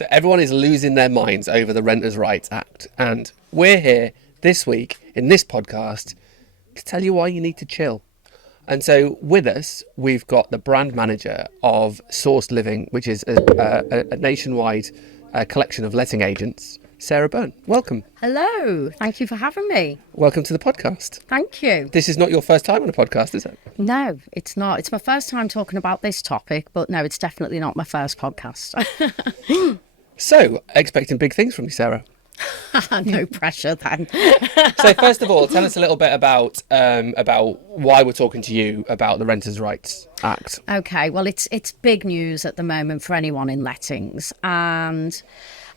So everyone is losing their minds over the Renters' Rights Act. And we're here this week in this podcast to tell you why you need to chill. And so with us, we've got the brand manager of Source Living, which is a nationwide collection of letting agents, Sarah Byrne. Welcome. Hello. Thank you for having me. Welcome to the podcast. Thank you. This is not your first time on a podcast, is it? No, it's not. It's my first time talking about this topic, but no, it's definitely not my first podcast. So, expecting big things from you, Sarah. No pressure then. So first of all, tell us a little bit about why we're talking to you about the Renters' Rights Act. Okay, well, it's big news at the moment for anyone in lettings. And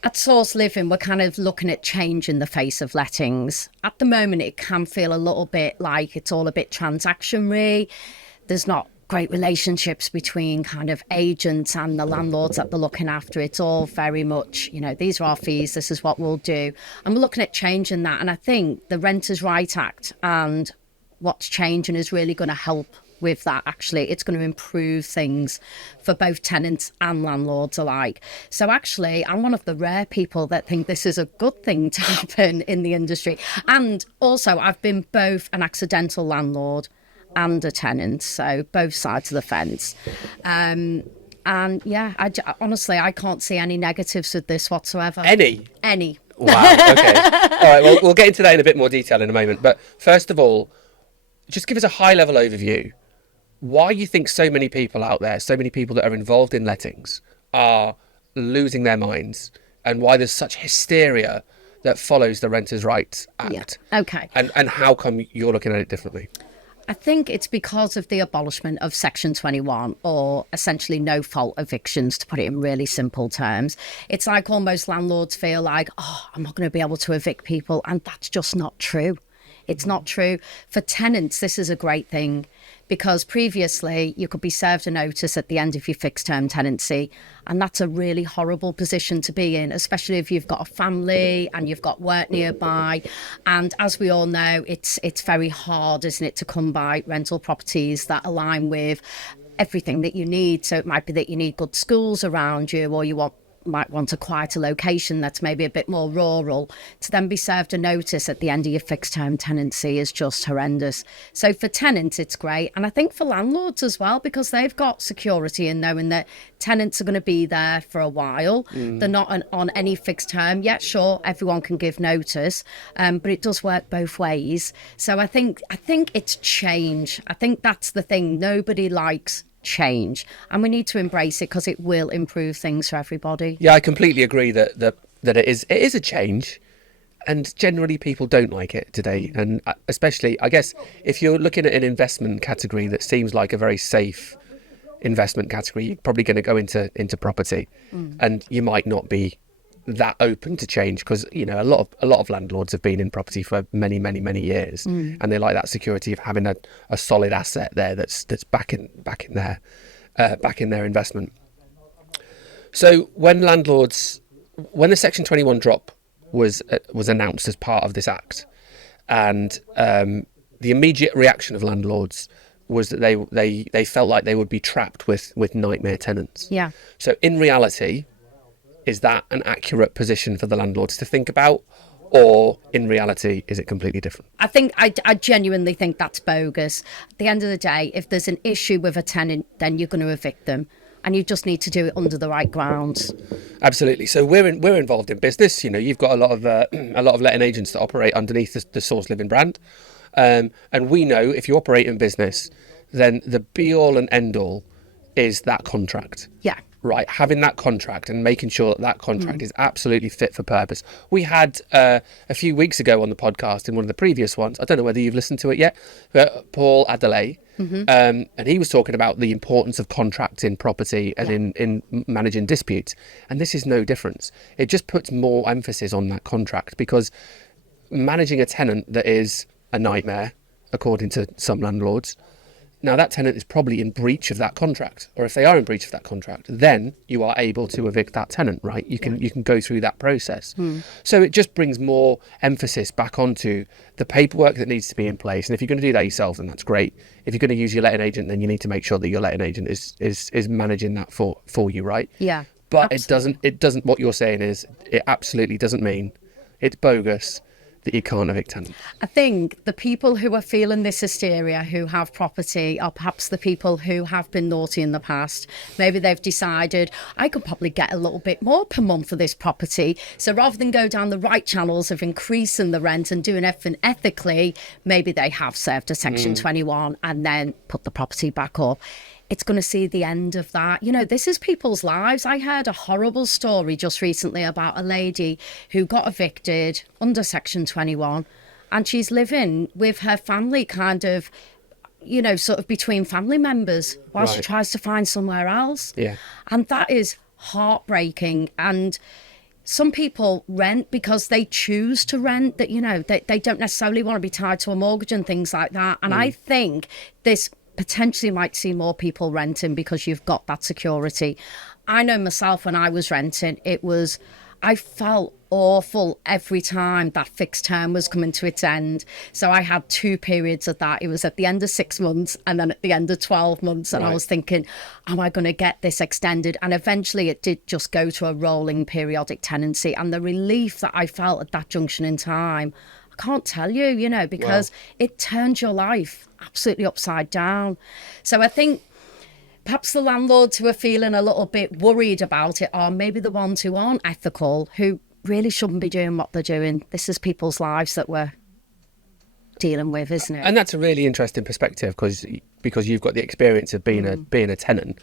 at Source Living, we're kind of looking at changing the face of lettings. At the moment, it can feel a little bit like it's all a bit transactionary. There's not great relationships between kind of agents and the landlords that they're looking after. It's all very much, these are our fees, this is what we'll do. And we're looking at changing that. And I think the Renters' Rights Act and what's changing is really going to help with that. Actually, it's going to improve things for both tenants and landlords alike. So actually, I'm one of the rare people that think this is a good thing to happen in the industry. And also, I've been both an accidental landlord and a tenant, so both sides of the fence. And yeah, honestly, I can't see any negatives with this whatsoever. Any? Wow, okay. All right, well, we'll get into that in a bit more detail in a moment. But first of all, just give us a high-level overview. Why you think so many people out there, so many people that are involved in lettings are losing their minds, and why there's such hysteria that follows the Renters' Rights Act. Yeah. Okay. And how come you're looking at it differently? I think it's because of the abolishment of Section 21, or essentially no-fault evictions, to put it in really simple terms. It's like almost landlords feel like, I'm not going to be able to evict people, and that's just not true. It's not true. For tenants, this is a great thing, because previously you could be served a notice at the end of your fixed term tenancy, and that's a really horrible position to be in, especially if you've got a family and you've got work nearby. And as we all know, it's very hard, isn't it, to come by rental properties that align with everything that you need. So it might be that you need good schools around you, or you might want a quieter location that's maybe a bit more rural. To then be served a notice at the end of your fixed term tenancy is just horrendous. So for tenants, it's great. And I think for landlords as well, because they've got security in knowing that tenants are going to be there for a while. They're not on any fixed term. Yeah, sure, everyone can give notice, but it does work both ways. So I think it's change. I think that's the thing. Nobody likes change, and we need to embrace it because it will improve things for everybody. Yeah, I completely agree that it is a change, and generally people don't like it today. And especially, I guess, if you're looking at an investment category that seems like a very safe investment category, you're probably going to go into property, and you might not be that open to change, because a lot of landlords have been in property for many years, and they like that security of having a solid asset there that's back in their investment. So when the Section 21 drop was announced as part of this act, and the immediate reaction of landlords was that they felt like they would be trapped with nightmare tenants. Yeah. So in reality, is that an accurate position for the landlords to think about, or in reality, is it completely different? I genuinely think that's bogus. At the end of the day, if there's an issue with a tenant, then you're going to evict them, and you just need to do it under the right grounds. Absolutely. So we're involved in business. You've got a lot of letting agents that operate underneath the Source Living brand, and we know if you operate in business, then the be all and end all is that contract. Yeah. Right, having that contract and making sure that contract is absolutely fit for purpose. We had a few weeks ago on the podcast, in one of the previous ones, I don't know whether you've listened to it yet, but Paul Adelaide, and he was talking about the importance of contracts in property and in managing disputes. And this is no difference. It just puts more emphasis on that contract, because managing a tenant that is a nightmare, according to some landlords, now that tenant is probably in breach of that contract, or if they are in breach of that contract, then you are able to evict that tenant, right? You can go through that process. So it just brings more emphasis back onto the paperwork that needs to be in place. And if you're going to do that yourself, then that's great. If you're going to use your letting agent, then you need to make sure that your letting agent is managing that for you, right? Yeah. But Absolutely. it doesn't, what you're saying is, it absolutely doesn't mean, it's bogus that you can't evict tenants. I think the people who are feeling this hysteria, who have property, are perhaps the people who have been naughty in the past. Maybe they've decided, I could probably get a little bit more per month for this property. So rather than go down the right channels of increasing the rent and doing everything ethically, maybe they have served a Section 21 and then put the property back up. It's going to see the end of that. You know, this is people's lives. I heard a horrible story just recently about a lady who got evicted under Section 21, and she's living with her family, kind of, you know, sort of between family members while she Right. tries to find somewhere else. Yeah. And that is heartbreaking. And some people rent because they choose to rent, that, you know, they don't necessarily want to be tied to a mortgage and things like that. And I think this potentially might see more people renting because you've got that security. I know myself, when I was renting, I felt awful every time that fixed term was coming to its end. So I had 2 periods of that. It was at the end of 6 months and then at the end of 12 months. And I Right. was thinking, am I going to get this extended? And eventually it did just go to a rolling periodic tenancy. And the relief that I felt at that junction in time, I can't tell you, you know, because it turns your life absolutely upside down. So I think perhaps the landlords who are feeling a little bit worried about it are maybe the ones who aren't ethical, who really shouldn't be doing what they're doing. This is people's lives that we're dealing with, isn't it? And that's a really interesting perspective, because you've got the experience of being a tenant.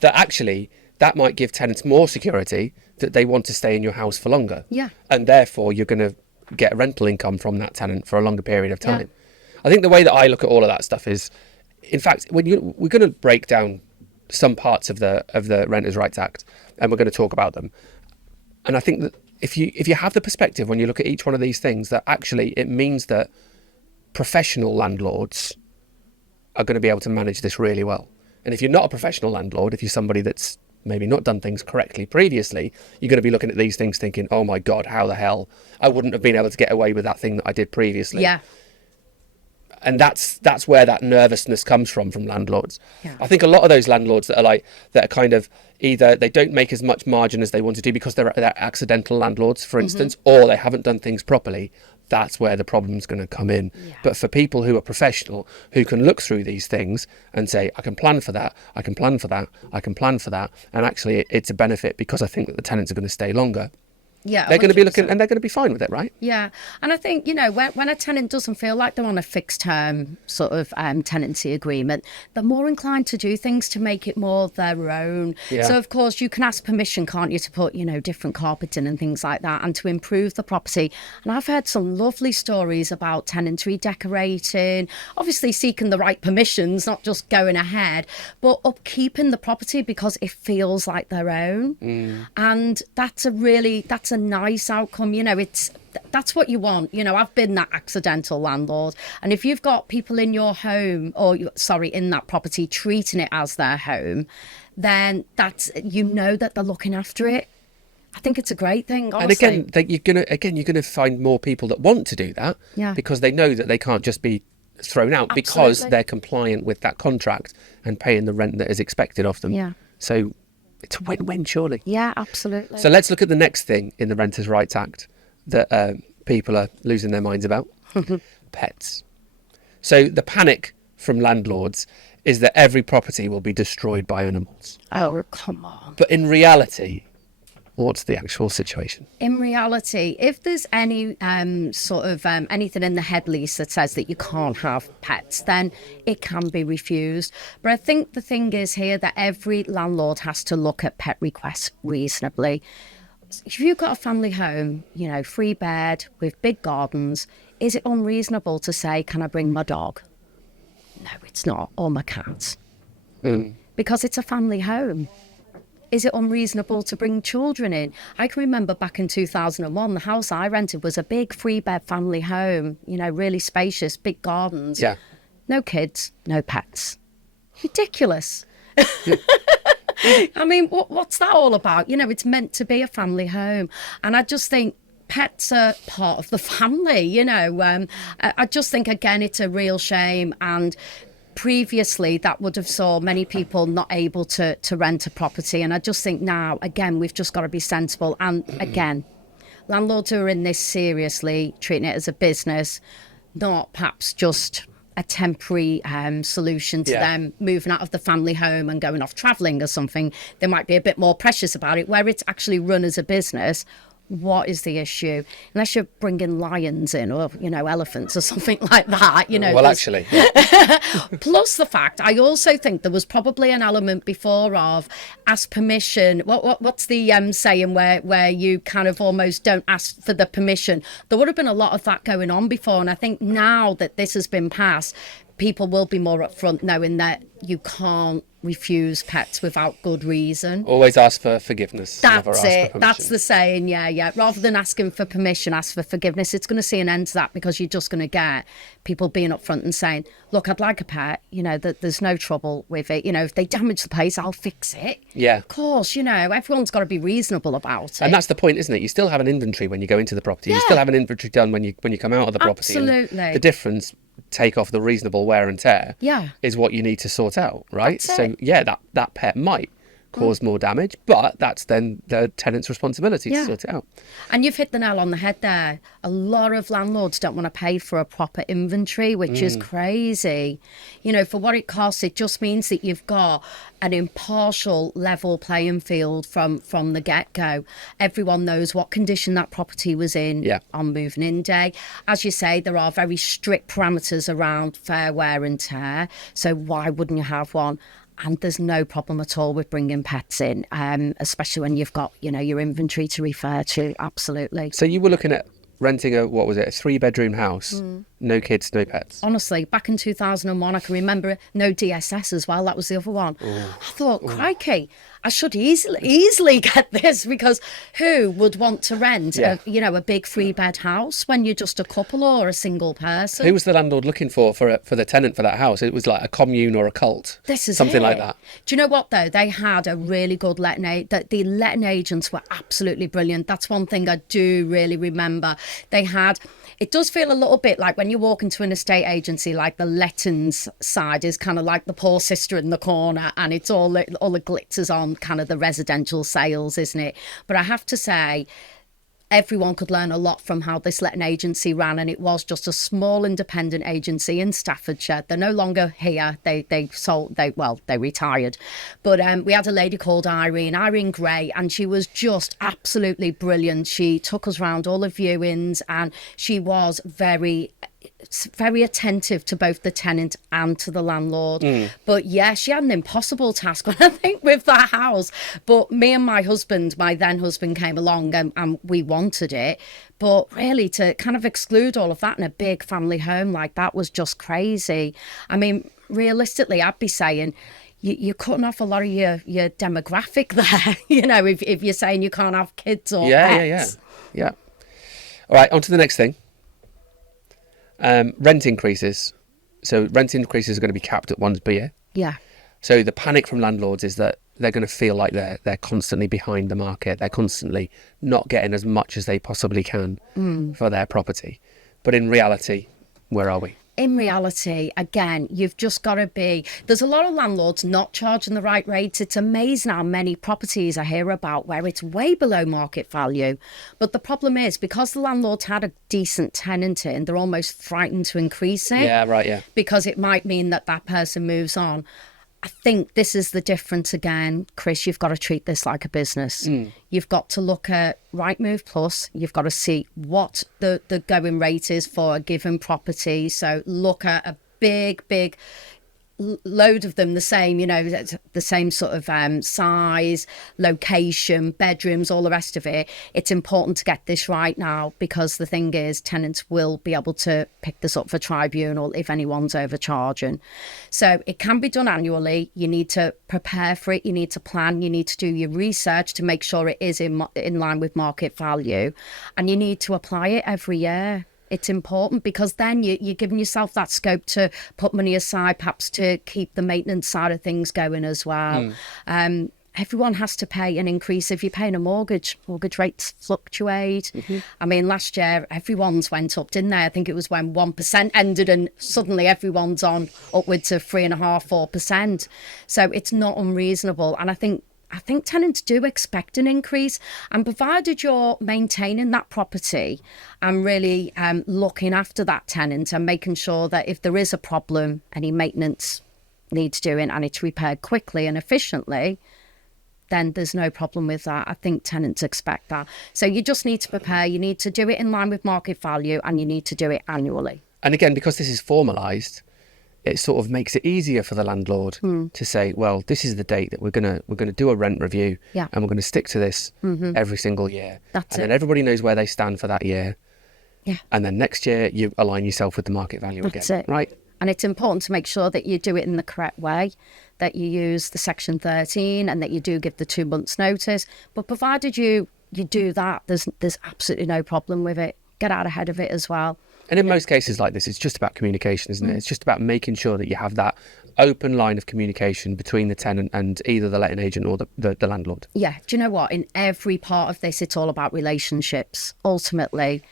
That actually, that might give tenants more security, that they want to stay in your house for longer. Yeah. And therefore you're going to get rental income from that tenant for a longer period of time. I think the way that I look at all of that stuff is, in fact, we're going to break down some parts of the Renters' Rights Act, and we're going to talk about them. And I think that if you have the perspective when you look at each one of these things, that actually it means that professional landlords are going to be able to manage this really well. And if you're not a professional landlord, if you're somebody that's maybe not done things correctly previously, you're going to be looking at these things thinking, oh my God, how the hell, I wouldn't have been able to get away with that thing that I did previously. Yeah. And that's where that nervousness comes from landlords. Yeah. I think a lot of those landlords that are kind of, either they don't make as much margin as they want to do because they're accidental landlords, for instance, or they haven't done things properly. That's where the problem's going to come in. Yeah. But for people who are professional, who can look through these things and say, I can plan for that, I can plan for that, I can plan for that, and actually it's a benefit because I think that the tenants are going to stay longer. Yeah, They're going to be 100%. looking, and they're going to be fine with it, right? Yeah, and I think, you know, when a tenant doesn't feel like they're on a fixed term sort of tenancy agreement, they're more inclined to do things to make it more their own. Yeah. So of course you can ask permission, can't you, to put, you know, different carpeting and things like that, and to improve the property. And I've heard some lovely stories about tenants redecorating, obviously seeking the right permissions, not just going ahead, but upkeeping the property because it feels like their own. And that's a nice outcome. You know, that's what you want. You know, I've been that accidental landlord, and if you've got people in your home, or in that property, treating it as their home, then that's, you know, that they're looking after it. I think it's a great thing, honestly. And again, you're gonna find more people that want to do that, Yeah. because they know that they can't just be thrown out because Absolutely. they're compliant with that contract and paying the rent that is expected of them. Yeah. So it's a win-win, surely. Yeah, absolutely. So let's look at the next thing in the Renters' Rights Act that people are losing their minds about: pets. So the panic from landlords is that every property will be destroyed by animals. Oh, come on. But in reality, what's the actual situation? In reality, if there's any anything in the head lease that says that you can't have pets, then it can be refused. But I think the thing is here that every landlord has to look at pet requests reasonably. If you've got a family home, you know, 3 bed with big gardens, is it unreasonable to say, can I bring my dog? No, it's not, or my cat. Because it's a family home. Is it unreasonable to bring children in? I can remember back in 2001, the house I rented was a big 3-bed family home, you know, really spacious, big gardens. Yeah. No kids, no pets. Ridiculous. I mean, what's that all about? You know, it's meant to be a family home. And I just think pets are part of the family, you know. I just think, again, it's a real shame. And previously that would have saw many people not able to rent a property. And I just think now, again, we've just got to be sensible. And again, landlords who are in this seriously, treating it as a business, not perhaps just a temporary solution to them moving out of the family home and going off travelling or something. They might be a bit more precious about it. Where it's actually run as a business, what is the issue? Unless you're bringing lions in or, elephants or something like that, Well, actually, Plus the fact, I also think there was probably an element before of ask permission. What's the saying where you kind of almost don't ask for the permission? There would have been a lot of that going on before. And I think now that this has been passed, people will be more upfront knowing that you can't refuse pets without good reason. always ask for forgiveness. Never That's ask for it. permission. That's the saying. Yeah. Rather than asking for permission, ask for forgiveness. It's going to see an end to that, because you're just going to get people being upfront and saying, look, I'd like a pet, that there's no trouble with it. If they damage the place, I'll fix it. Yeah. Of course, everyone's got to be reasonable about it. And that's the point, isn't it? You still have an inventory when you go into the property. You still have an inventory done when you come out of the property. Absolutely. And the difference, take off the reasonable wear and tear, Yeah. is what you need to sort out, right? That's So it. yeah, that pet might cause more damage, but that's then the tenant's responsibility to sort it out. And you've hit the nail on the head there. A lot of landlords don't want to pay for a proper inventory, which is crazy. For what it costs, it just means that you've got an impartial, level playing field from the get-go. Everyone knows what condition that property was in on moving in day. As you say, there are very strict parameters around fair wear and tear. So why wouldn't you have one? And there's no problem at all with bringing pets in, especially when you've got, your inventory to refer to. Absolutely. So you were looking at renting a 3-bedroom house, no kids, no pets. Honestly, back in 2001, I can remember no DSS as well. That was the other one. I thought, crikey, I should easily get this, because who would want to rent a big 3-bed house when you're just a couple or a single person? Who was the landlord looking for the tenant for that house? It was like a commune or a cult. This is something it. like that. Do you know what though? They had a really good letting. The letting agents were absolutely brilliant. That's one thing I do really remember. They had. It does feel a little bit like when you walk into an estate agency, like the lettings side is kind of like the poor sister in the corner, and it's all the glitters on kind of the residential sales, isn't it? But I have to say, everyone could learn a lot from how this letting agency ran, and it was just a small independent agency in Staffordshire. They're no longer here. They retired. But we had a lady called Irene Gray, and she was just absolutely brilliant. She took us around all the viewings, and she was very attentive to both the tenant and to the landlord. But yeah, she had an impossible task, I think, with that house. But me and my then husband came along, and we wanted it. But really, to kind of exclude all of that in a big family home like that was just crazy. I mean, realistically, I'd be saying you're cutting off a lot of your demographic there, if you're saying you can't have kids or pets. Yeah. All right, on to the next thing. Rent increases. So rent increases are going to be capped at once per year. Yeah. So the panic from landlords is that they're going to feel like they're constantly behind the market. They're constantly not getting as much as they possibly can for their property. But in reality, where are we? In reality, again, you've just got to there's a lot of landlords not charging the right rates. It's amazing how many properties I hear about where it's way below market value. But the problem is, because the landlords had a decent tenant in, they're almost frightened to increase it. Yeah, right, yeah. Because it might mean that person moves on. I think this is the difference again, Chris. You've got to treat this like a business. You've got to look at Rightmove Plus. You've got to see what the going rate is for a given property. So look at a big load of them the same, the same sort of size, location, bedrooms, all the rest of it. It's important to get this right now, because the thing is, tenants will be able to pick this up for tribunal if anyone's overcharging. So it can be done annually. You need to prepare for it. You need to plan. You need to do your research to make sure it is in line with market value, and you need to apply it every year. It's important, because then you're giving yourself that scope to put money aside, perhaps to keep the maintenance side of things going as well. everyone has to pay an increase. If you're paying a mortgage rates fluctuate. I mean, last year, everyone's went up, didn't they? I think it was when 1% ended and suddenly everyone's on upwards of 3.5%, 4%. So it's not unreasonable. And I think tenants do expect an increase, and provided you're maintaining that property and really looking after that tenant and making sure that if there is a problem, any maintenance needs doing and it's repaired quickly and efficiently, then there's no problem with that. I think tenants expect that. So you just need to prepare. You need to do it in line with market value, and you need to do it annually. And again, because this is formalised, it sort of makes it easier for the landlord to say, well, this is the date that we're gonna do a rent review, Yeah. and we're going to stick to this every single year. That's and it. then everybody knows where they stand for that year. Yeah. And then next year you align yourself with the market value That's again, it. right? And it's important to make sure that you do it in the correct way, that you use the Section 13 and that you do give the 2 months notice. But provided you do that, there's absolutely no problem with it. Get out ahead of it as well. And in most cases like this, it's just about communication, isn't it? It's just about making sure that you have that open line of communication between the tenant and either the letting agent or the landlord. Yeah, do you know what? In every part of this, it's all about relationships. Ultimately,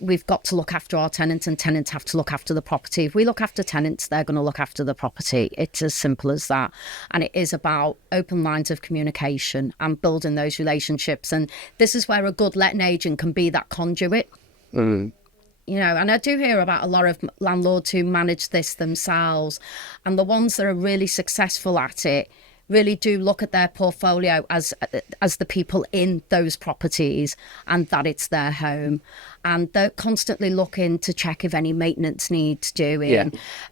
we've got to look after our tenants, and tenants have to look after the property. If we look after tenants, they're going to look after the property. It's as simple as that. And it is about open lines of communication and building those relationships. And this is where a good letting agent can be that conduit. You know, and I do hear about a lot of landlords who manage this themselves, and the ones that are really successful at it really do look at their portfolio as the people in those properties, and that it's their home, and they're constantly looking to check if any maintenance needs doing.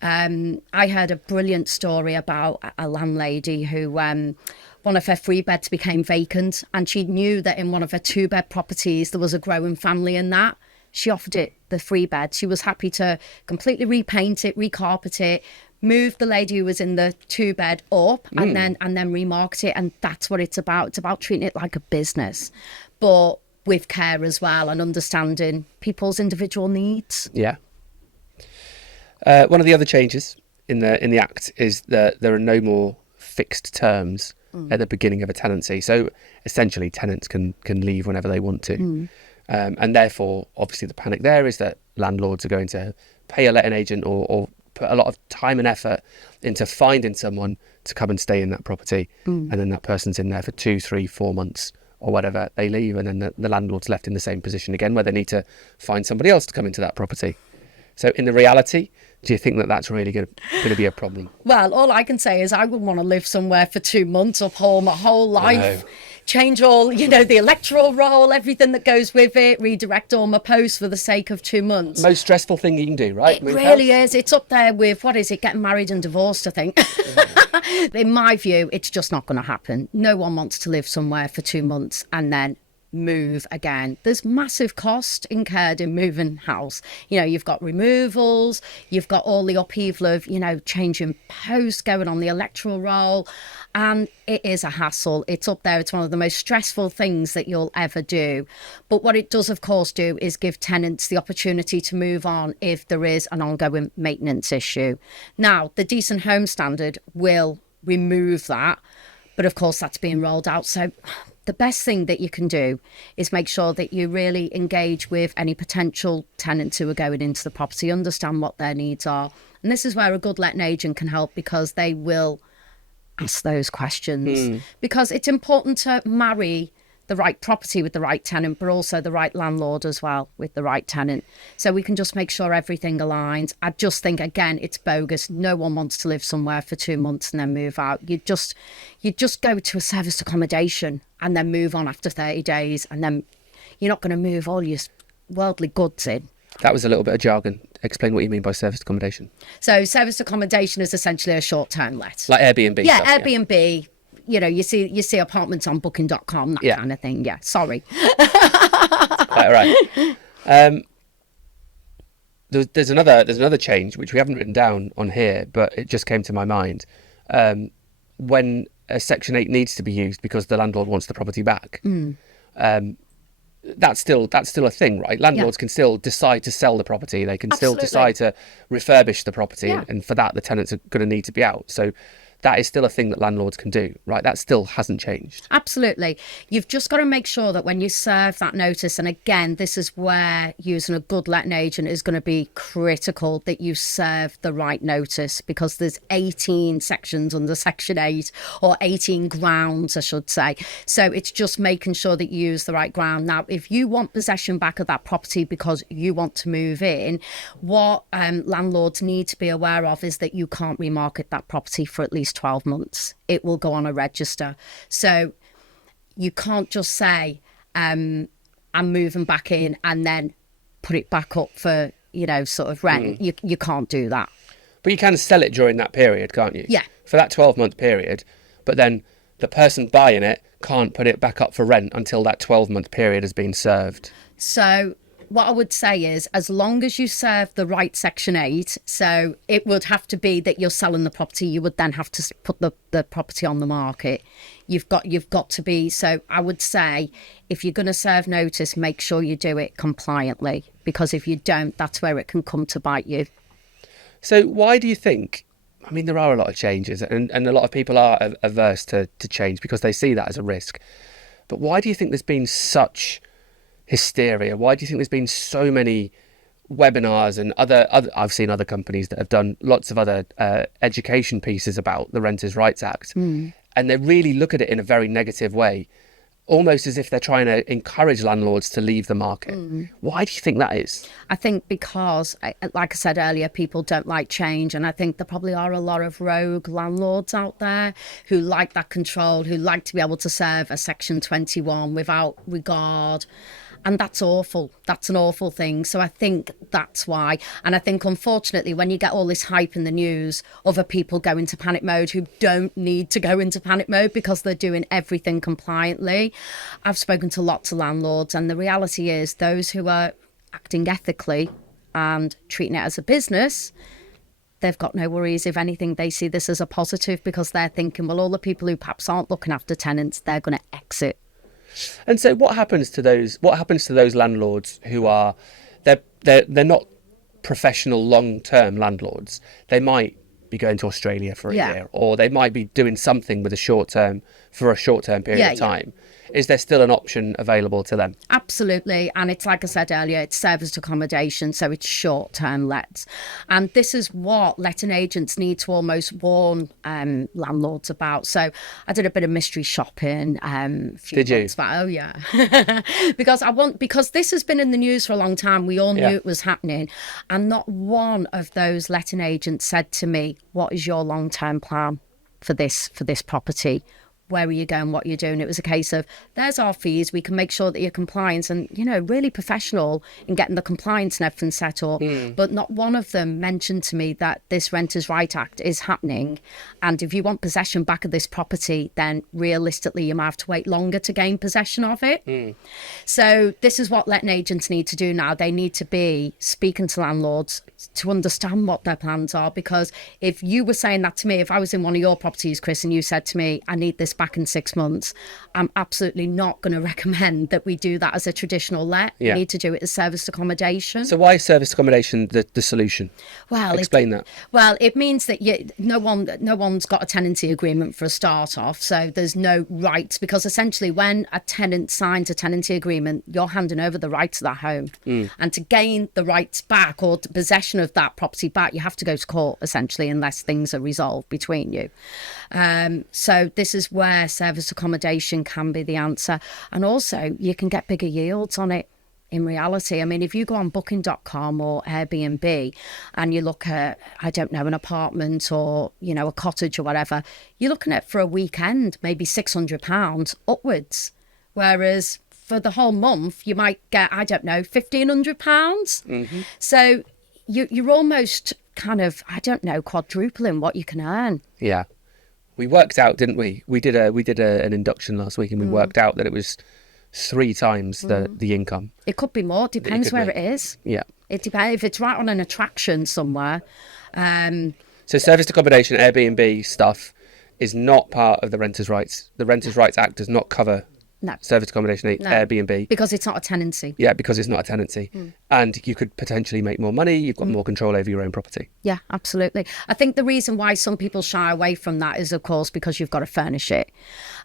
Yeah. I heard a brilliant story about a landlady who one of her 3 beds became vacant, and she knew that in one of her 2-bed properties there was a growing family in that. She offered it the 3 bed. She was happy to completely repaint it, recarpet it, move the lady who was in the 2-bed up, and then remarket it. And that's what it's about. It's about treating it like a business, but with care as well, and understanding people's individual needs. Yeah. One of the other changes in the Act is that there are no more fixed terms at the beginning of a tenancy. So essentially, tenants can leave whenever they want to. And therefore, obviously, the panic there is that landlords are going to pay a letting agent or put a lot of time and effort into finding someone to come and stay in that property. And then that person's in there for 2, 3, 4 months or whatever. They leave, and then the landlord's left in the same position again, where they need to find somebody else to come into that property. So in the reality, do you think that that's really going to be a problem? Well, all I can say is I wouldn't want to live somewhere for 2 months, uphold my whole life, change all, the electoral roll, everything that goes with it, redirect all my posts for the sake of 2 months. Most stressful thing you can do, right? It really is. It's up there with, getting married and divorced, I think. In my view, it's just not going to happen. No one wants to live somewhere for 2 months and then move again. There's massive cost incurred in moving house. You've got removals, you've got all the upheaval of, changing posts, going on the electoral roll, and it is a hassle. It's up there. It's one of the most stressful things that you'll ever do. But what it does, of course, do is give tenants the opportunity to move on if there is an ongoing maintenance issue. Now, the Decent Home Standard will remove that, but of course that's being rolled out. So the best thing that you can do is make sure that you really engage with any potential tenants who are going into the property, understand what their needs are. And this is where a good letting agent can help, because they will ask those questions. Because it's important to marry the right property with the right tenant, but also the right landlord as well with the right tenant. So we can just make sure everything aligns. I just think, again, it's bogus. No one wants to live somewhere for 2 months and then move out. You just go to a serviced accommodation and then move on after 30 days, and then you're not going to move all your worldly goods in. That was a little bit of jargon. Explain what you mean by serviced accommodation. So serviced accommodation is essentially a short-term let. Like Airbnb Yeah, stuff, Airbnb. You see apartments on booking.com, that kind of thing. Yeah, sorry. Right. There's another change which we haven't written down on here, but it just came to my mind. When a Section 8 needs to be used because the landlord wants the property back, that's still a thing, right? Landlords can still decide to sell the property. They can still decide to refurbish the property, and for that the tenants are going to need to be out. So that is still a thing that landlords can do, right? That still hasn't changed. Absolutely. You've just got to make sure that when you serve that notice, and again, this is where using a good letting agent is going to be critical, that you serve the right notice, because there's 18 sections under Section 8, or 18 grounds, I should say. So it's just making sure that you use the right ground. Now, if you want possession back of that property because you want to move in, what landlords need to be aware of is that you can't remarket that property for at least 12 months. It will go on a register. So you can't just say, I'm moving back in, and then put it back up for, sort of rent. You can't do that. But you can sell it during that period, can't you? Yeah. For that 12-month period. But then the person buying it can't put it back up for rent until that 12-month period has been served. So what I would say is, as long as you serve the right Section 8, so it would have to be that you're selling the property, you would then have to put the property on the market. You've got to be, so I would say, if you're going to serve notice, make sure you do it compliantly, because if you don't, that's where it can come to bite you. So why do you think, I mean, there are a lot of changes, and a lot of people are averse to change because they see that as a risk. But why do you think there's been such hysteria? Why do you think there's been so many webinars and other I've seen other companies that have done lots of other education pieces about the Renters' Rights Act, and they really look at it in a very negative way, almost as if they're trying to encourage landlords to leave the market. Why do you think that is? I think because, like I said earlier, people don't like change, and I think there probably are a lot of rogue landlords out there who like that control, who like to be able to serve a Section 21 without regard. And that's awful. That's an awful thing. So I think that's why. And I think, unfortunately, when you get all this hype in the news, other people go into panic mode who don't need to go into panic mode because they're doing everything compliantly. I've spoken to lots of landlords, and the reality is those who are acting ethically and treating it as a business, they've got no worries. If anything, they see this as a positive, because they're thinking, well, all the people who perhaps aren't looking after tenants, they're going to exit. And so what happens to those landlords who are they're not professional long-term landlords? They might be going to Australia for a year, or they might be doing something with a short-term period of time. Is there still an option available to them? Absolutely. And it's like I said earlier, it's serviced accommodation, so it's short-term lets. And this is what letting agents need to almost warn landlords about. So I did a bit of mystery shopping a few months back. Oh, yeah. because this has been in the news for a long time. We all knew it was happening. And not one of those letting agents said to me, what is your long-term plan for this property? Where are you going? What are you doing? It was a case of, there's our fees. We can make sure that you're compliant, and, really professional in getting the compliance and everything set up. But not one of them mentioned to me that this Renters' Rights Act is happening. And if you want possession back of this property, then realistically, you might have to wait longer to gain possession of it. So this is what letting agents need to do now. They need to be speaking to landlords to understand what their plans are. Because if you were saying that to me, if I was in one of your properties, Chris, and you said to me, I need this back in 6 months, I'm absolutely not going to recommend that we do that as a traditional let. We need to do it as serviced accommodation. So why is serviced accommodation the solution? Well, explain that. Well, it means that no one's got a tenancy agreement for a start off, so there's no rights, because essentially when a tenant signs a tenancy agreement, you're handing over the rights to that home. And to gain the rights back, or possession of that property back, you have to go to court, essentially, unless things are resolved between you. So this is where service accommodation can be the answer. And also, you can get bigger yields on it. In reality, I mean, if you go on booking.com or Airbnb and you look at, I don't know, an apartment or, a cottage or whatever, you're looking at, for a weekend, maybe £600 upwards. Whereas for the whole month, you might get, I don't know, £1,500. So you're almost kind of, I don't know, quadrupling what you can earn. Yeah. We worked out, didn't we? We did an induction last week, and we worked out that it was 3 times the income. It could be more. Depends where it is. Yeah. It depends if it's right on an attraction somewhere. So serviced accommodation, Airbnb stuff is not part of the Renters' Rights. The Renters' Rights Act does not cover No. service accommodation, No. Airbnb. Because it's not a tenancy. Yeah, because it's not a tenancy. And you could potentially make more money. You've got more control over your own property. Yeah, absolutely. I think the reason why some people shy away from that is, of course, because you've got to furnish it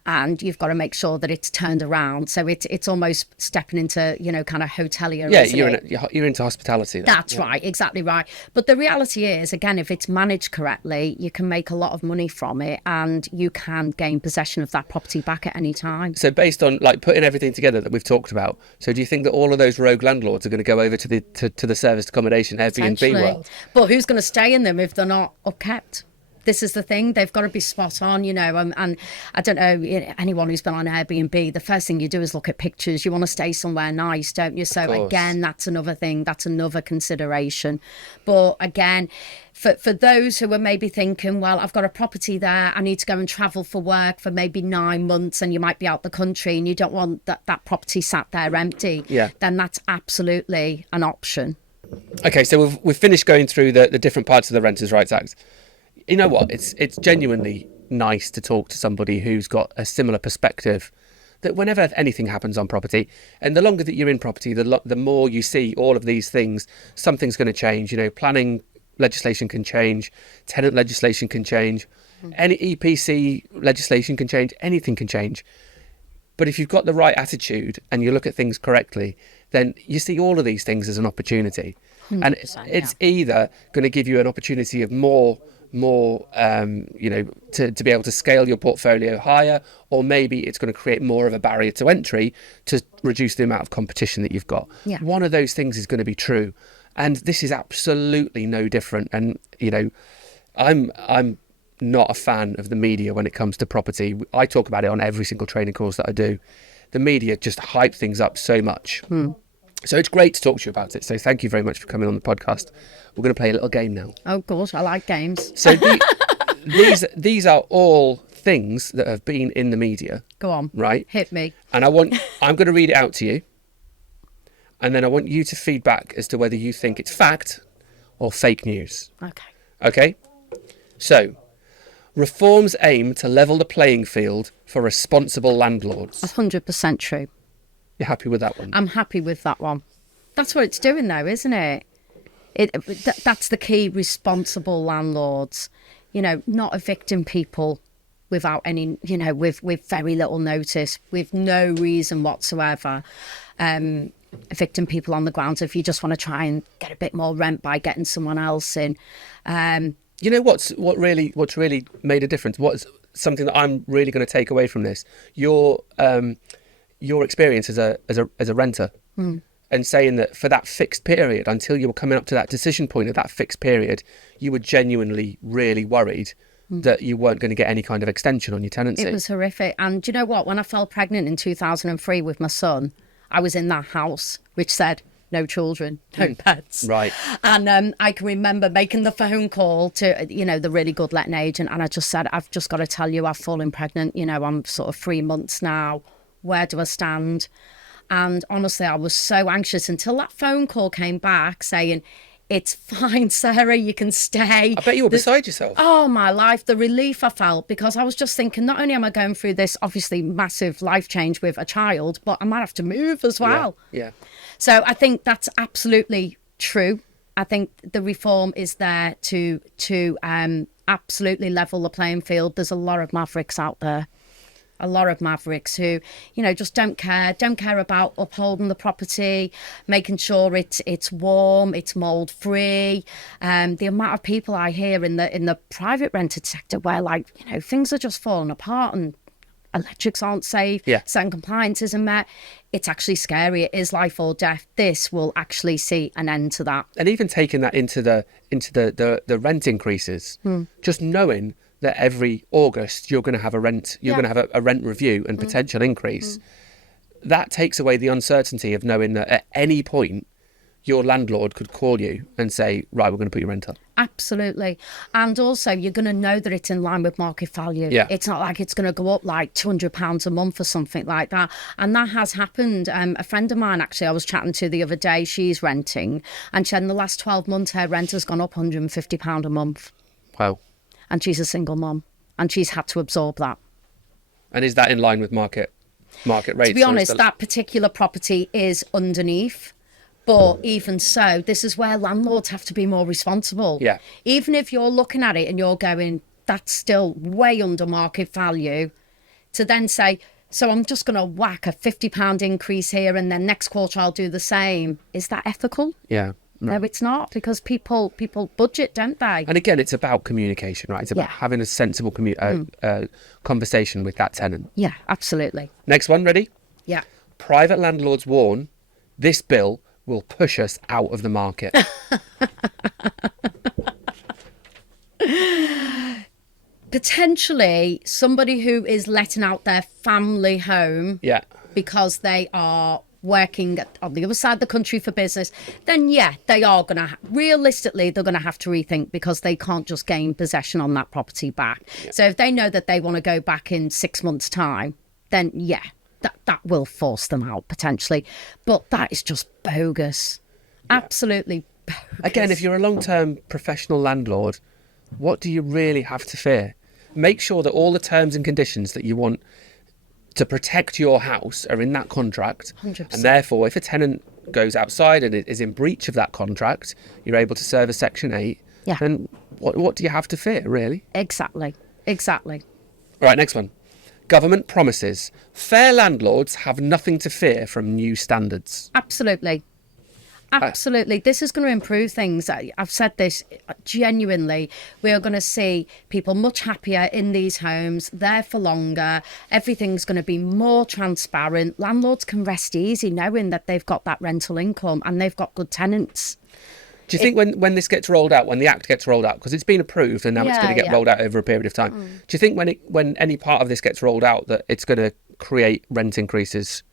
and you've got to make sure that it's turned around. So it's almost stepping into, kind of hotelier. Yeah, isn't it? you're into hospitality. That's right, exactly right. But the reality is, again, if it's managed correctly, you can make a lot of money from it and you can gain possession of that property back at any time. So based on like putting everything together that we've talked about, so do you think that all of those rogue landlords are going to go over to the serviced accommodation Airbnb world? But who's going to stay in them if they're not upkept? This is the thing. They've got to be spot on, and I don't know, anyone who's been on Airbnb, the first thing you do is look at pictures. You want to stay somewhere nice, don't you? So again, that's another thing. That's another consideration. But again, for those who are maybe thinking, well, I've got a property there, I need to go and travel for work for maybe 9 months, and you might be out the country and you don't want that property sat there empty, then that's absolutely an option. Okay, so we've finished going through the different parts of the Renters' Rights Act. You know what? It's genuinely nice to talk to somebody who's got a similar perspective, that whenever anything happens on property, and the longer that you're in property, the more you see all of these things, something's going to change. Planning legislation can change, tenant legislation can change, any EPC legislation can change, anything can change. But if you've got the right attitude and you look at things correctly, then you see all of these things as an opportunity. And it's either going to give you an opportunity of more to be able to scale your portfolio higher, or maybe it's going to create more of a barrier to entry to reduce the amount of competition that you've got. One of those things is going to be true, and this is absolutely no different. And I'm not a fan of the media when it comes to property. I talk about it on every single training course that I do. The media just hype things up so much. So it's great to talk to you about it. So thank you very much for coming on the podcast. We're going to play a little game now. Oh, gosh, I like games. So these are all things that have been in the media. Go on. Right? Hit me. And I'm going to read it out to you. And then I want you to feed back as to whether you think it's fact or fake news. Okay? So, reforms aim to level the playing field for responsible landlords. 100% true. You're happy with that one? I'm happy with that one. That's what it's doing, though, isn't it? That's the key. Responsible landlords, not evicting people without any, with very little notice, with no reason whatsoever. Evicting people on the grounds if you just want to try and get a bit more rent by getting someone else in. What's really made a difference? What's something that I'm really going to take away from this? Your experience as a renter. And saying that for that fixed period, until you were coming up to that decision point of that fixed period, you were genuinely really worried that you weren't going to get any kind of extension on your tenancy. It was horrific. And do you know what? When I fell pregnant in 2003 with my son, I was in that house which said no children, no pets. Right. And I can remember making the phone call to, the really good letting agent. And I just said, I've just got to tell you, I've fallen pregnant. I'm sort of 3 months now. Where do I stand? And honestly, I was so anxious until that phone call came back saying, it's fine, Sarah, you can stay. I bet you were beside yourself. Oh, my life, the relief I felt, because I was just thinking, not only am I going through this obviously massive life change with a child, but I might have to move as well. Yeah. So I think that's absolutely true. I think the reform is there to absolutely level the playing field. There's a lot of mavericks out there. A lot of mavericks who, just don't care about upholding the property, making sure it's warm, it's mold free. The amount of people I hear in the private rented sector where things are just falling apart and electrics aren't safe, certain compliance isn't met. It's actually scary. It is life or death. This will actually see an end to that. And even taking that into the rent increases, just knowing that every August you're going to have a rent review and potential increase. That takes away the uncertainty of knowing that at any point your landlord could call you and say, right, we're going to put your rent up. Absolutely. And also you're going to know that it's in line with market value. It's not like it's going to go up like £200 a month or something like that. And that has happened. A friend of mine, actually, I was chatting to the other day, she's renting, and she said in the last 12 months her rent has gone up £150 a month. Wow. And she's a single mom, and she's had to absorb that. And is that in line with market? market rates. To be honest, that particular property is underneath. But even so, this is where landlords have to be more responsible. Yeah. Even if you're looking at it and you're going, that's still way under market value, to then say, so I'm just going to whack a £50 increase here and then next quarter I'll do the same. Is that ethical? Yeah. No, it's not, because people budget, don't they? And again, it's about communication, right? It's about having a sensible conversation with that tenant. Yeah, absolutely. Next one, ready? Yeah. Private landlords warn this bill will push us out of the market. Potentially somebody who is letting out their family home because they are working on the other side of the country for business, then they are going to, realistically, they're going to have to rethink, because they can't just gain possession on that property back. So if they know that they want to go back in 6 months' time, then that will force them out potentially. But that is just bogus. Absolutely bogus. Again, if you're a long-term professional landlord, what do you really have to fear? Make sure that all the terms and conditions that you want to protect your house are in that contract. 100%. And therefore, if a tenant goes outside and is in breach of that contract, you're able to serve a Section 8. Then what do you have to fear, really? Exactly. Right, next one. Government promises. Fair landlords have nothing to fear from new standards. Absolutely. This is going to improve things. I've said this genuinely. We are going to see people much happier in these homes, there for longer. Everything's going to be more transparent. Landlords can rest easy knowing that they've got that rental income and they've got good tenants. Do you think when this gets rolled out, when the Act gets rolled out, because it's been approved and now it's going to get rolled out over a period of time, do you think when any part of this gets rolled out that it's going to create rent increases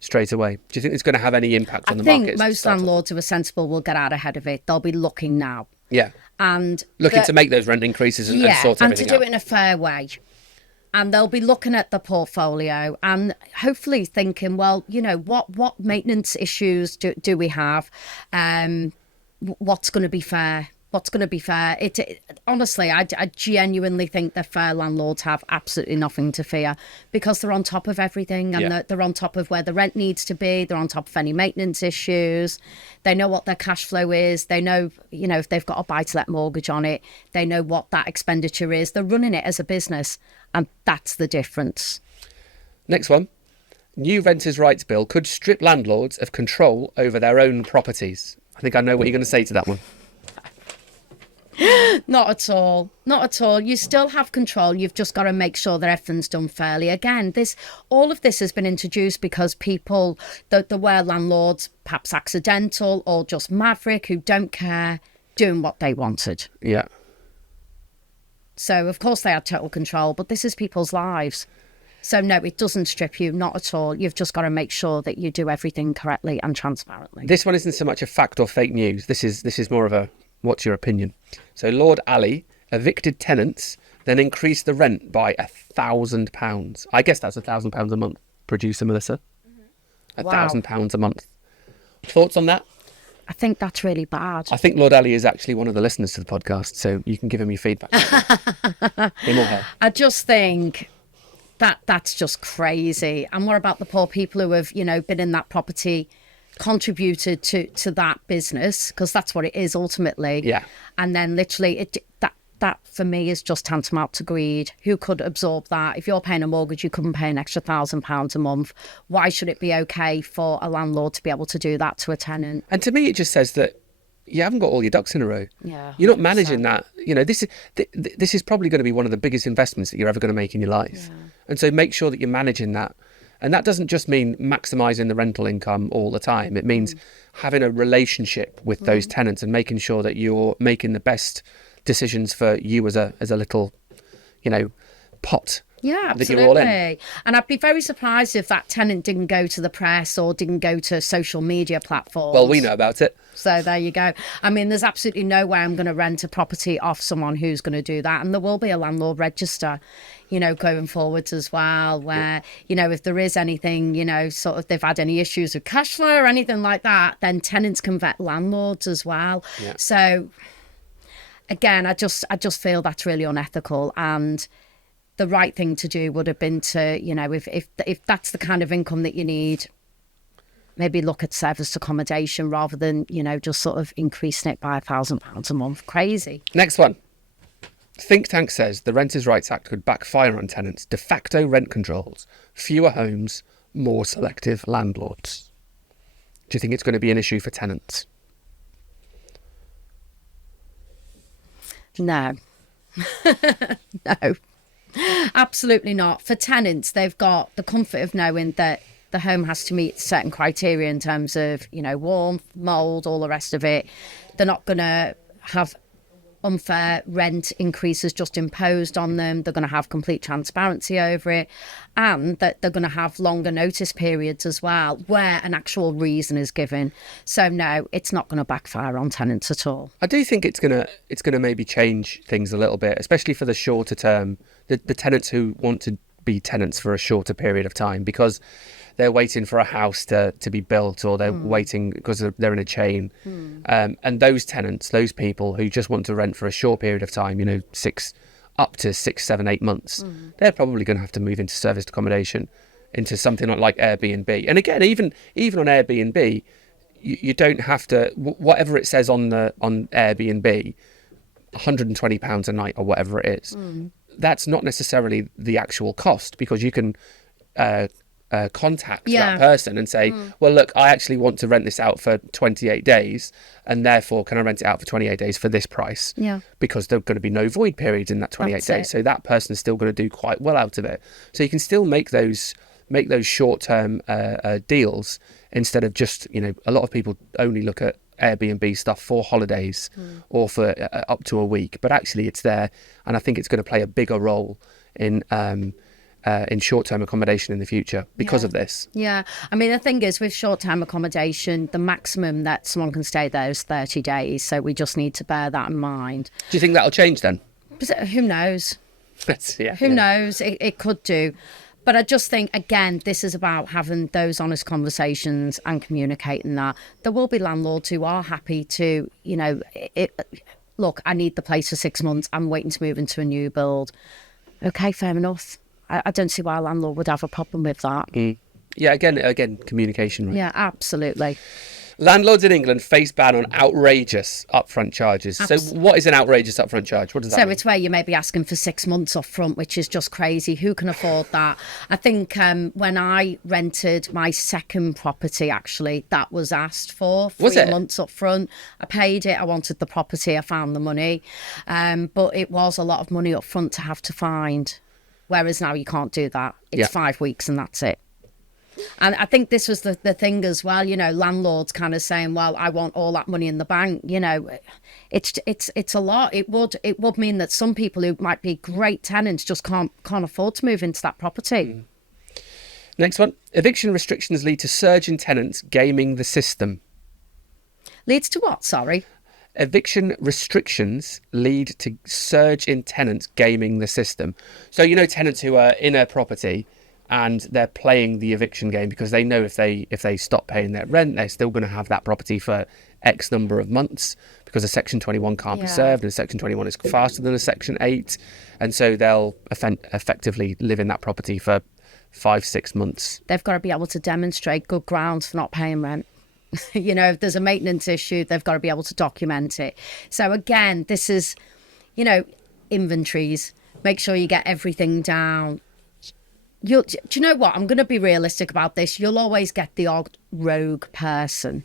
straight away? Do you think it's going to have any impact on the market? I think most landlords who are sensible will get out ahead of it. They'll be looking now. Yeah. And looking to make those rent increases and sort everything out. And to do it in a fair way. And they'll be looking at the portfolio and hopefully thinking, well, what maintenance issues do we have? What's going to be fair? Honestly, I genuinely think that fair landlords have absolutely nothing to fear, because they're on top of everything, and they're on top of where the rent needs to be. They're on top of any maintenance issues. They know what their cash flow is. They know, if they've got a buy-to-let mortgage on it, they know what that expenditure is. They're running it as a business, and that's the difference. Next one. New renters' rights bill could strip landlords of control over their own properties. I think I know what you're going to say to that one. Not at all. You still have control. You've just got to make sure that everything's done fairly. Again, all of this has been introduced because people, there were landlords, perhaps accidental or just maverick, who don't care, doing what they wanted. Yeah. So, of course, they had total control, but this is people's lives. So, no, it doesn't strip you, not at all. You've just got to make sure that you do everything correctly and transparently. This one isn't so much a fact or fake news. This is more of a what's your opinion. So Lord Ali evicted tenants, then increased the rent by £1,000. I guess that's £1,000 a month, producer Melissa. £1,000 a month. Thoughts on that? I think that's really bad. I think Lord Ali is actually one of the listeners to the podcast, so you can give him your feedback. Him or her. I just think that's just crazy. And what about the poor people who have, been in that property, contributed to that business, because that's what it is ultimately. Yeah. And then literally that for me is just tantamount to greed. Who could absorb that? If you're paying a mortgage, you couldn't pay an extra £1,000 a month. Why should it be okay for a landlord to be able to do that to a tenant? And to me, it just says that you haven't got all your ducks in a row. Yeah, you're not managing that. This is probably going to be one of the biggest investments that you're ever going to make in your life. Yeah. And so make sure that you're managing that. And that doesn't just mean maximising the rental income all the time. It means having a relationship with those tenants and making sure that you're making the best decisions for you as a little, pot. Yeah, absolutely. That you're all in. And I'd be very surprised if that tenant didn't go to the press or didn't go to social media platforms. Well, we know about it. So there you go. I mean, there's absolutely no way I'm going to rent a property off someone who's going to do that. And there will be a landlord register, going forwards as well, where, if there is anything, sort of they've had any issues with cash flow or anything like that, then tenants can vet landlords as well. Yeah. So again, I just feel that's really unethical. And the right thing to do would have been to, if that's the kind of income that you need, maybe look at serviced accommodation rather than, just sort of increasing it by £1,000 a month. Crazy. Next one. Think tank says the Renters' Rights Act could backfire on tenants. De facto rent controls, fewer homes, more selective landlords. Do you think it's going to be an issue for tenants? No. No. Absolutely not. For tenants, they've got the comfort of knowing that the home has to meet certain criteria in terms of, warmth, mould, all the rest of it. They're not going to have unfair rent increases just imposed on them. They're going to have complete transparency over it, and that they're going to have longer notice periods as well, where an actual reason is given. So no, it's not going to backfire on tenants at all. I do think it's gonna maybe change things a little bit, especially for the shorter term, the tenants who want to be tenants for a shorter period of time, because they're waiting for a house to be built, or they're waiting because they're in a chain. And those tenants, those people who just want to rent for a short period of time, up to 6, 7, 8 months, they're probably going to have to move into serviced accommodation, into something like Airbnb. And again, even on Airbnb, you don't have to, whatever it says on Airbnb, £120 a night or whatever it is, that's not necessarily the actual cost, because you can contact that person and say, well, look, I actually want to rent this out for 28 days, and therefore can I rent it out for 28 days for this price? Yeah. Because there are going to be no void periods in that 28 days. So that person is still going to do quite well out of it. So you can still make those short-term deals, instead of just, a lot of people only look at Airbnb stuff for holidays or for up to a week, but actually it's there, and I think it's going to play a bigger role in short-term accommodation in the future because of this. Yeah. I mean, the thing is, with short-term accommodation, the maximum that someone can stay there is 30 days. So we just need to bear that in mind. Do you think that'll change then? Who knows? Who knows? It could do. But I just think, again, this is about having those honest conversations and communicating that. There will be landlords who are happy to, look, I need the place for 6 months. I'm waiting to move into a new build. Okay, fair enough. I don't see why a landlord would have a problem with that. Yeah, again, communication, right? Yeah, absolutely. Landlords in England face ban on outrageous upfront charges. So what is an outrageous upfront charge? What does that mean? So it's where you may be asking for 6 months up front, which is just crazy. Who can afford that? I think when I rented my second property, actually, that was asked for 3 months up front. I paid it. I wanted the property. I found the money. But it was a lot of money up front to have to find. Whereas now you can't do that. It's 5 weeks and that's it. And I think this was the thing as well, landlords kind of saying, well, I want all that money in the bank. It's a lot. It would mean that some people who might be great tenants just can't afford to move into that property. Next one. Eviction restrictions lead to surge in tenants gaming the system. Leads to what? Sorry. Eviction restrictions lead to surge in tenants gaming the system. So, tenants who are in a property and they're playing the eviction game because they know if they stop paying their rent, they're still going to have that property for X number of months, because a Section 21 can't be served, and a Section 21 is faster than a Section 8. And so they'll effectively live in that property for 5-6 months. They've got to be able to demonstrate good grounds for not paying rent. If there's a maintenance issue, they've got to be able to document it. So again, this is, inventories. Make sure you get everything down. Do you know what? I'm going to be realistic about this. You'll always get the odd rogue person.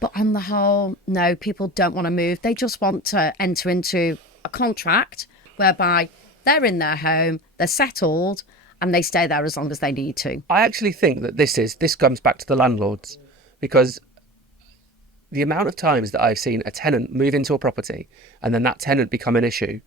But on the whole, no, people don't want to move. They just want to enter into a contract whereby they're in their home, they're settled, and they stay there as long as they need to. I actually think that this comes back to the landlords, because the amount of times that I've seen a tenant move into a property and then that tenant become an issue,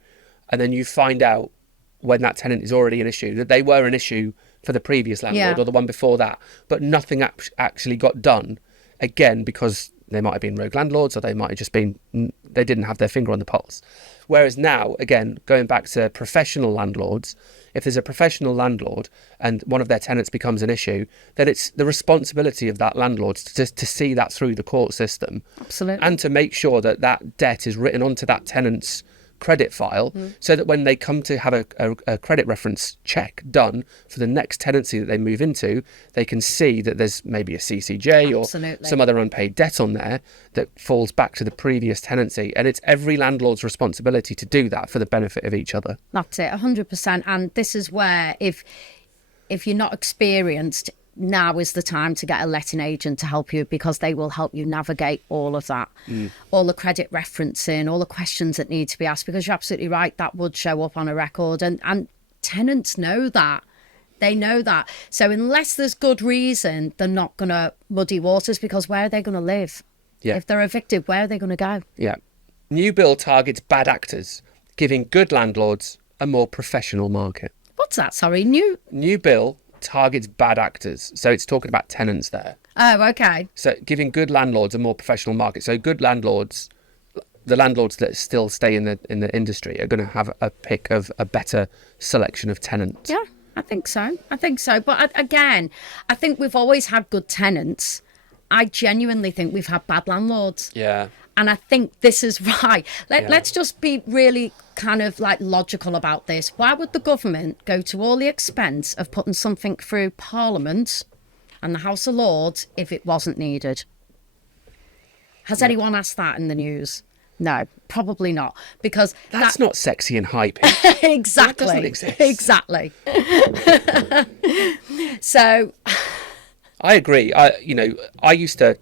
and then you find out when that tenant is already an issue that they were an issue for the previous landlord or the one before that, but nothing actually got done, again, because they might have been rogue landlords, or they might have just been, they didn't have their finger on the pulse. Whereas now, again, going back to professional landlords, if there's a professional landlord and one of their tenants becomes an issue, then it's the responsibility of that landlord to see that through the court system. Absolutely. And to make sure that that debt is written onto that tenant's credit file, so that when they come to have a credit reference check done for the next tenancy that they move into, they can see that there's maybe a CCJ or some other unpaid debt on there that falls back to the previous tenancy. And it's every landlord's responsibility to do that for the benefit of each other. That's it, 100%. And this is where, if you're not experienced, now is the time to get a letting agent to help you, because they will help you navigate all of that, all the credit referencing, all the questions that need to be asked, because you're absolutely right, that would show up on a record. And tenants know that. They know that. So unless there's good reason, they're not going to muddy waters, because where are they going to live? Yeah. If they're evicted, where are they going to go? Yeah. New bill targets bad actors, giving good landlords a more professional market. What's that? Sorry, New bill targets bad actors. So it's talking about tenants there. Oh, okay. So giving good landlords a more professional market. So good landlords, the landlords that still stay in the industry, are going to have a pick of a better selection of tenants. Yeah, I think so. But again, I think we've always had good tenants. I genuinely think we've had bad landlords. Yeah. And I think this is right. Let's just be really kind of like logical about this. Why would the government go to all the expense of putting something through Parliament and the House of Lords if it wasn't needed? Has anyone asked that in the news? No, probably not. Because that's not sexy and hype. Exactly. That doesn't exist. Exactly. So I agree. I used to,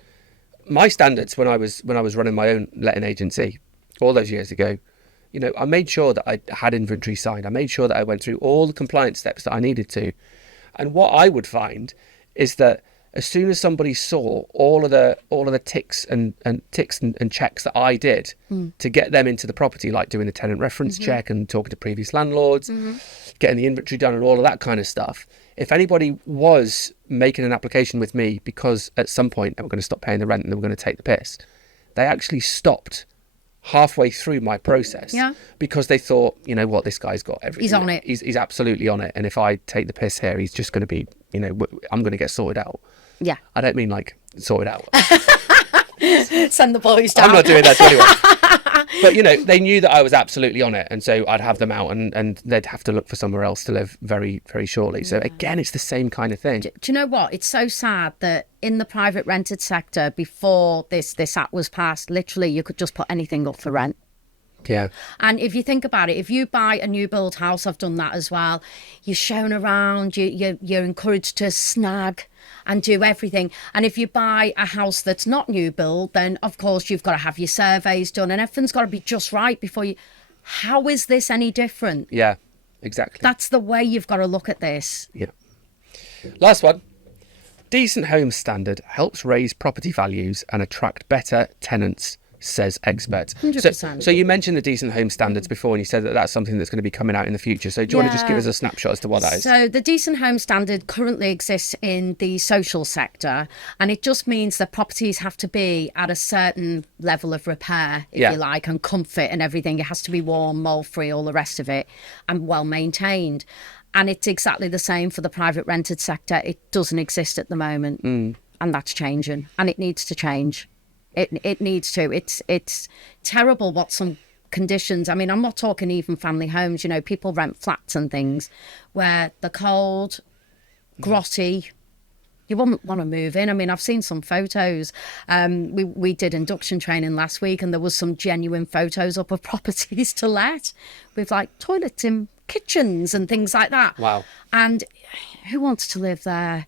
my standards when I was running my own letting agency all those years ago, I made sure that I had inventory signed. I made sure that I went through all the compliance steps that I needed to. And what I would find is that as soon as somebody saw all of the ticks and checks that I did to get them into the property, like doing the tenant reference check and talking to previous landlords, getting the inventory done and all of that kind of stuff, if anybody was making an application with me because at some point they were going to stop paying the rent and they were going to take the piss, they actually stopped halfway through my process, because they thought, you know what, this guy's got everything. He's on it. He's absolutely on it. And if I take the piss here, he's just going to be, I'm going to get sorted out. Yeah. I don't mean like sorted out. Send the boys down. I'm not doing that to anyone. But, they knew that I was absolutely on it. And so I'd have them out and they'd have to look for somewhere else to live very, very shortly. So again, it's the same kind of thing. Do you know what? It's so sad that in the private rented sector, before this act was passed, literally you could just put anything up for rent. Yeah. And if you think about it, if you buy a new build house, I've done that as well, you're shown around, you're encouraged to snag and do everything. And if you buy a house that's not new build, then of course you've got to have your surveys done and everything's got to be just right before you... How is this any different? Yeah, exactly. That's the way you've got to look at this. Yeah. Last one. Decent home standard helps raise property values and attract better tenants, says experts. 100%. So you mentioned the decent home standards before and you said that that's something that's going to be coming out in the future. So do you want to just give us a snapshot as to what that is? So the decent home standard currently exists in the social sector, and it just means that properties have to be at a certain level of repair, if you like, and comfort and everything. It has to be warm, mold free, all the rest of it, and well maintained. And it's exactly the same for the private rented sector. It doesn't exist at the moment, and that's changing, and it needs to change. It needs to. It's terrible what some conditions. I mean, I'm not talking even family homes. People rent flats and things where they're cold, grotty. You wouldn't want to move in. I mean, I've seen some photos. We did induction training last week, and there was some genuine photos up of properties to let with like toilets in kitchens and things like that. Wow. And who wants to live there?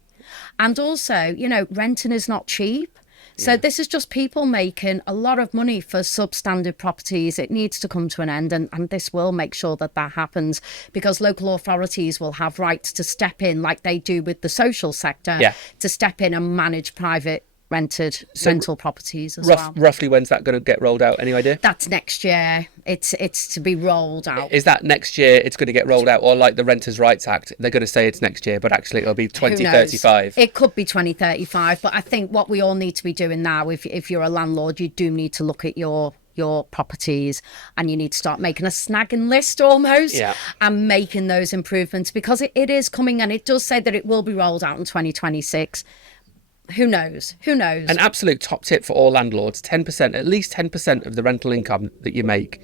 And also, renting is not cheap. So this is just people making a lot of money for substandard properties. It needs to come to an end, and this will make sure that happens, because local authorities will have rights to step in like they do with the social sector, to step in and manage private rental properties as well. Roughly when's that going to get rolled out? Any idea? That's next year. It's to be rolled out. Is that next year it's going to get rolled out, or like the Renters' Rights Act, they're going to say it's next year, but actually it'll be 2035? It could be 2035, but I think what we all need to be doing now, if you're a landlord, you do need to look at your properties, and you need to start making a snagging list almost, and making those improvements, because it is coming, and it does say that it will be rolled out in 2026. Who knows? An absolute top tip for all landlords: 10%, at least 10% of the rental income that you make,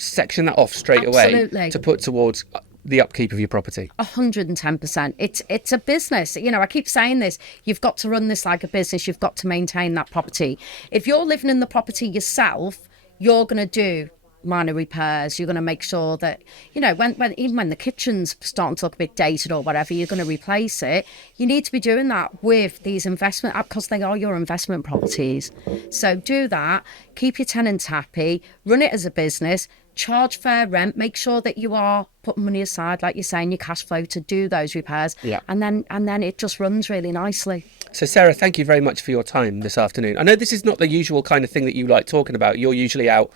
section that off straight away Absolutely. to put towards the upkeep of your property. 110%. It's a business. You know, I keep saying this. You've got to run this like a business. You've got to maintain that property. If you're living in the property yourself, you're going to do minor repairs. You're going to make sure that, you know, even when the kitchen's starting to look a bit dated or whatever, you're going to replace it. You need to be doing that with these investment, because they are your investment properties. So do that. Keep your tenants happy. Run it as a business. Charge fair rent. Make sure that you are putting money aside, like you're saying, your cash flow to do those repairs. Yeah. And then it just runs really nicely. So, Sarah, thank you very much for your time this afternoon. I know this is not the usual kind of thing that you like talking about. You're usually out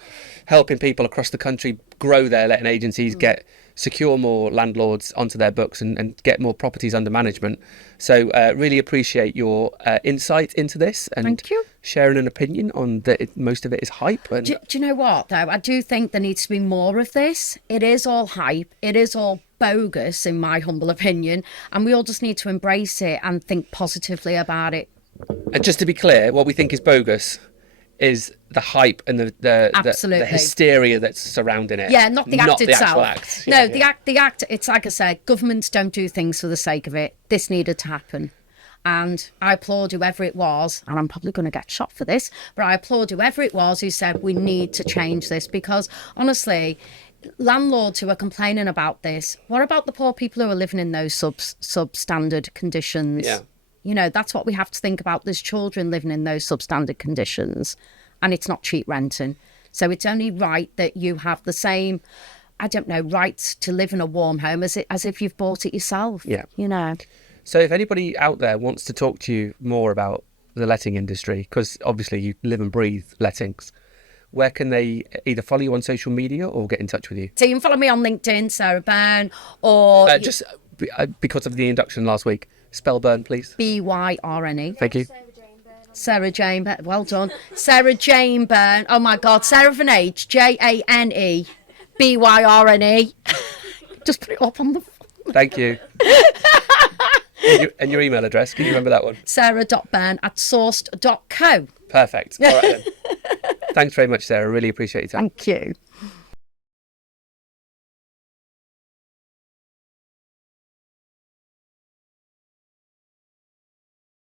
helping people across the country grow their letting agencies, secure more landlords onto their books and get more properties under management. So really appreciate your insight into this and Thank you. sharing an opinion on that. Most of it is hype. And Do you know what, though? I do think there needs to be more of this. It is all hype. It is all bogus, in my humble opinion. And we all just need to embrace it and think positively about it. And just to be clear, what we think is bogus is the hype and the hysteria that's surrounding it. Yeah, not the act the itself. actual act. No, the act, it's like I said, governments don't do things for the sake of it. This needed to happen. And I applaud whoever it was, and I'm probably going to get shot for this, but I applaud whoever it was who said we need to change this, because honestly, landlords who are complaining about this, what about the poor people who are living in those substandard conditions? Yeah. You know, that's what we have to think about. There's children living in those substandard conditions, and it's not cheap renting. So it's only right that you have the same, I don't know, rights to live in a warm home as if you've bought it yourself. Yeah. You know. So if anybody out there wants to talk to you more about the letting industry, because obviously you live and breathe lettings, where can they either follow you on social media or get in touch with you? So you can follow me on LinkedIn, Sarah Byrne, or because of the induction last week, spell Byrne, please. Byrne. Thank you. Sarah Jane Byrne. Well done. Sarah Jane Byrne. Oh my God. Sarah with an H. Jane Byrne. Just put it up on the phone. Thank you. And your email address, can you remember that one? sarah.byrne@sourced.co. Perfect. All right then. Thanks very much, Sarah. Really appreciate your time. Thank you.